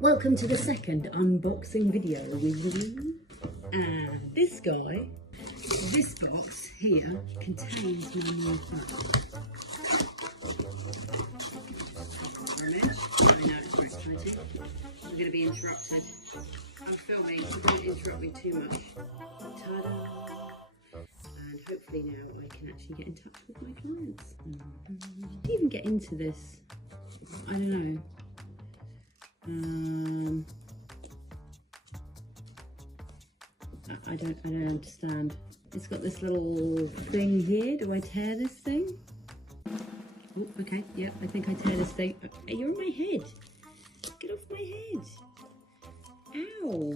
Welcome to the second unboxing video with me. And this box here contains my new phone. I know it's very exciting. I'm going to be interrupted. I'm filming, so don't interrupt me too much. Ta-da! And hopefully now I can actually get in touch with my clients. How do you even get into this? I don't know. I don't understand. It's got this little thing here. Do I tear this thing? Oh, okay, yeah, I think I tear this thing. Hey, you're on my head. Get off my head. Ow.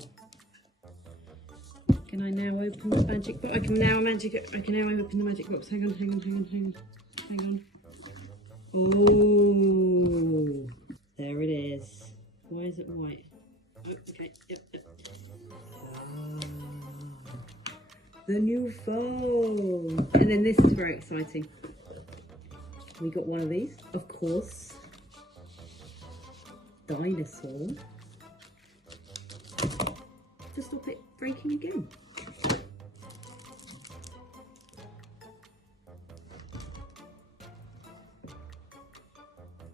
Can I now open the magic box? I can now open the magic box. Hang on. Oh, there it is. Why is it white? Oh, okay, yep. The new phone. And then this is very exciting. We got one of these, of course. Dinosaur. To stop it breaking again.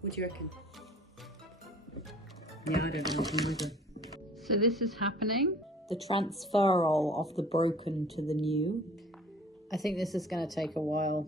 What do you reckon? Yeah, I don't know either. So this is happening. The transferal of the broken to the new. I think this is going to take a while.